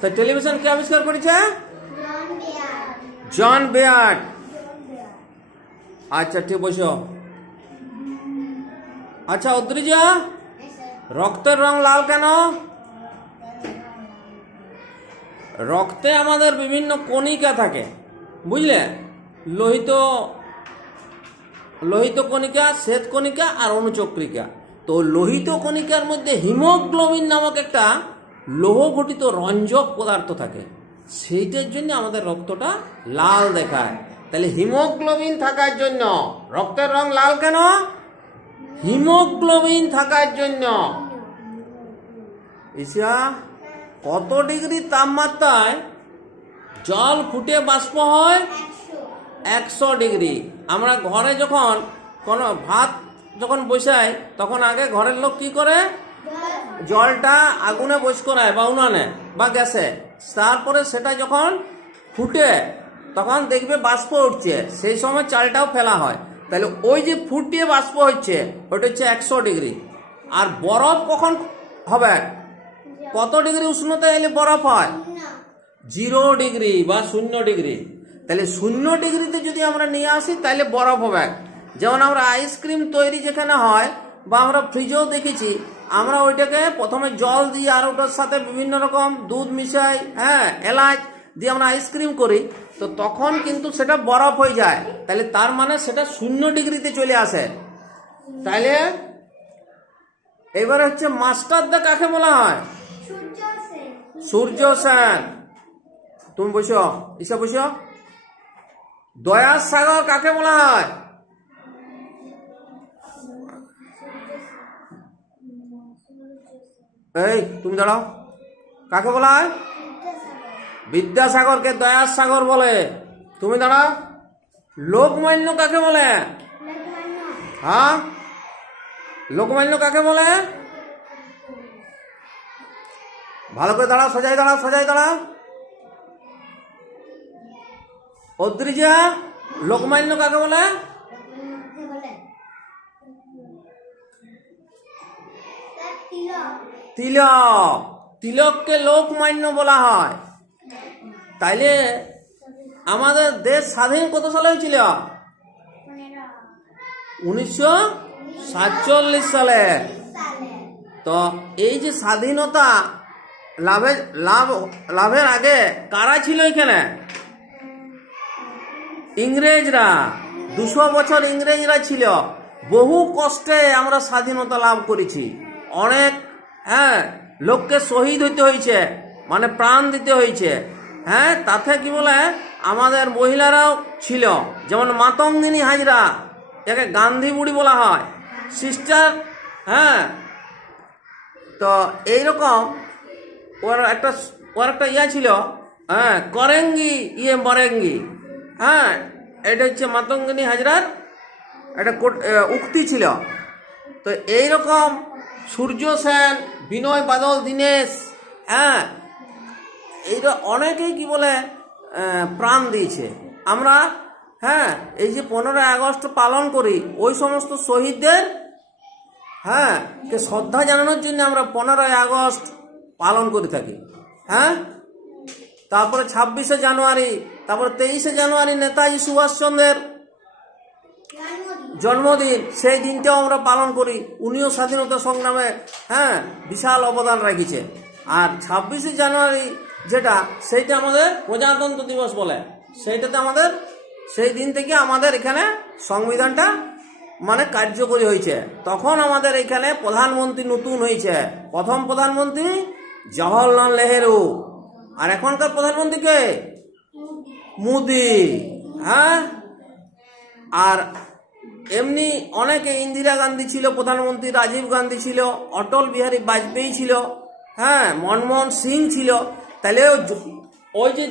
তো টেলিভিশন কে আবিষ্কার করেছে? জন বেয়ার্ড। আচ্ছা ঠিক বসো। আচ্ছা অদ্রিজা, রক্তের রং লাল কেন? রক্তে আমাদের বিভিন্ন কণিকা থাকে, বুঝলে? লোহিত লোহিত কণিকা, শ্বেত কণিকা আর অনুচক্রিকা। তো লোহিত কণিকার মধ্যে হিমোগ্লোবিন নামক একটা লৌহ গঠিত রঞ্জক পদার্থ থাকে, সেইটার জন্য আমাদের রক্তটা লাল দেখায়। তাহলে হিমোগ্লোবিন থাকার জন্য রক্তের রং লাল কেন? হিমোগ্লোবিন থাকার জন্য। ঈশা, কত ডিগ্রি তাপমাত্রায় জল ফুটে বাষ্প হয়? 100 ডিগ্রি। আমরা ঘরে যখন কোনো ভাত যখন বসাই তখন আগে ঘরের লোক কি করে? জলটা আগুনে বস করায় বা উনানে বা গ্যাসে, তারপরে সেটা যখন ফুটে তখন দেখবে বাষ্প উঠছে, সেই সময় চালটাও ফেলা হয়। তাহলে ওই যে ফুটিয়ে বাষ্প হচ্ছে ওটা হচ্ছে 100 ডিগ্রি। আর বরফ কখন হবে? কত ডিগ্রি উষ্ণতা এলে বরফ হয়? 0 ডিগ্রি বা 0 ডিগ্রি। তাহলে 0 ডিগ্রিতে যদি আমরা নিয়ে আসি তাহলে বরফ হবে। যেমন আমরা আইসক্রিম তৈরি যেখানে হয় বা আমরা ফ্রিজেও দেখেছি, আমরা ওইটাকে প্রথমে জল দিই আর ওটার সাথে বিভিন্ন রকম দুধ মিশাই, এলাচ দিয়ে আমরা আইসক্রিম করি, তো তখন কিন্তু সেটা বরফ হয়ে যায়। তাহলে তার মানে সেটা 0 ডিগ্রিতে চলে আসে। তাহলে এবার হচ্ছে মাস্টারদা কাকে বলা হয়? সূর্য সেন। তুমি বসো, ঈশা বসো। দয়ার সাগর কাকে বলা হয়? এই তুমি দাঁড়াও, কাকে বলা হয়? বিদ্যাসাগরকে দয়ার সাগর বলে। তুমি দাঁড়াও। লোকমান্য কাকে বলে? হ্যাঁ, লোকমান্য কাকে বলে? ভালো করে দাঁড়াও, সোজাই দাঁড়াও, সোজাই দাঁড়াও। অদ্রিজা, লোকমান্য কাকে বলে? তিলক। তিলককে লোকমান্য বলা হয়। তাইলে আমাদের দেশ স্বাধীন কত সালে হয়েছিল? 1947 সালে। তো এই যে স্বাধীনতা লাভের আগে কারা ছিল এখানে? ইংরেজরা। 200 বছর ইংরেজরা ছিল। বহু কষ্টে আমরা স্বাধীনতা লাভ করেছি। অনেক লোককে শহীদ হইতে হয়েছে, মানে প্রাণ দিতে হয়েছে। তাতে কি বলে আমাদের মহিলারাও ছিল, যেমন মাতঙ্গিনী হাজরা, যাকে গান্ধী বুড়ি বলা হয়, সিস্টার। তো এইরকম ওর একটা ইয়া ছিল, করেঙ্গি মরেঙ্গি। এটা হচ্ছে মাতঙ্গিনী হাজরার একটা উক্তি ছিল। তো এইরকম সূর্য সেন, বিনয় বাদল দীনেশ, এইটা অনেকেই কি বলে প্রাণ দিয়েছে। আমরা এই যে 15ই আগস্ট পালন করি, ওই সমস্ত শহীদদের কে শ্রদ্ধা জানানোর জন্য আমরা 15ই আগস্ট পালন করে থাকি। তারপরে 26শে জানুয়ারি, তারপরে 23শে জানুয়ারি নেতাজি সুভাষচন্দ্রের জন্মদিন, সেই দিনটাও আমরা পালন করি। উনিও স্বাধীনতা সংগ্রামে বিশাল অবদান রেখেছে। আর 26শে জানুয়ারি যেটা, সেইটা আমাদের প্রজাতন্ত্র দিবস বলে। সেইটাতে আমাদের সেই দিন থেকে আমাদের এখানে সংবিধানটা মানে কার্যকরী হয়েছে। তখন আমাদের এখানে প্রধানমন্ত্রী নতুন হয়েছে। প্রথম প্রধানমন্ত্রী জওহরলাল নেহেরু, আর এখনকার প্রধানমন্ত্রী কে? মোদি। আর এমনি অনেকে, ইন্দিরা গান্ধী ছিল প্রধানমন্ত্রী, রাজীব গান্ধী ছিল, অটল বিহারী বাজপেয়ী ছিল, মনমোহন সিং ছিল। তাহলে ওই যে